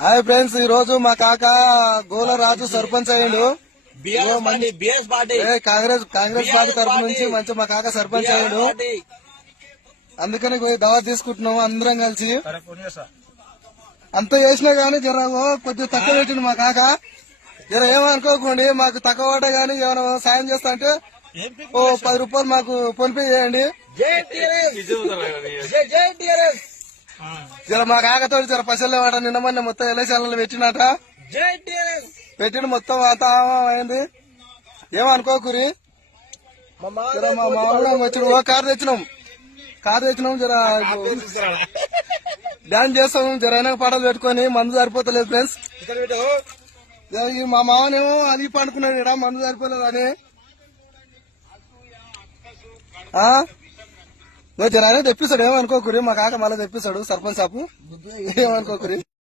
Hi friends, ఈ రోజు మా కాక గోలరాజు సర్పంచ్ అయ్యిండు. కాంగ్రెస్ పార్టీ తరఫు నుంచి మంచి మా కాక సర్పంచ్ అయ్యిండు. అందుకని దవా తీసుకుంటున్నాము అందరం కలిసి. అంత చేసినా గానీ జర కొద్దిగా తక్కువ పెట్టిండు మా కాక. జర ఏమనుకోకండి, మాకు తక్కువ పడ్డా గానీ ఏమైనా సాయం చేస్తా అంటే ఓ 10 రూపాయలు మాకు ఫోన్ పే చేయండి. జర మా కాకతో జర పైసలు వాట నిన్న మొన్న మొత్తం ఎలక్షన్లు పెట్టినట పెట్టిన మొత్తం అయింది. ఏమనుకోకురి. జర మా మామూలు వచ్చిన ఓ కారు తెచ్చినాం జర డాన్స్ చేస్తాం. జర అయినా పాటలు పెట్టుకొని మందు సరిపోతలేదు ఫ్రెండ్స్. మా మామనేమో అది పండుకున్నాడు ఇక్కడ, మందు సరిపోలేదు అని. జర అయినా తెప్పిస్తాడు, ఏమనుకోకురి. మా కాక మళ్ళీ తెప్పిస్తాడు సర్పంచ్ సాపు, ఏమనుకోకురి.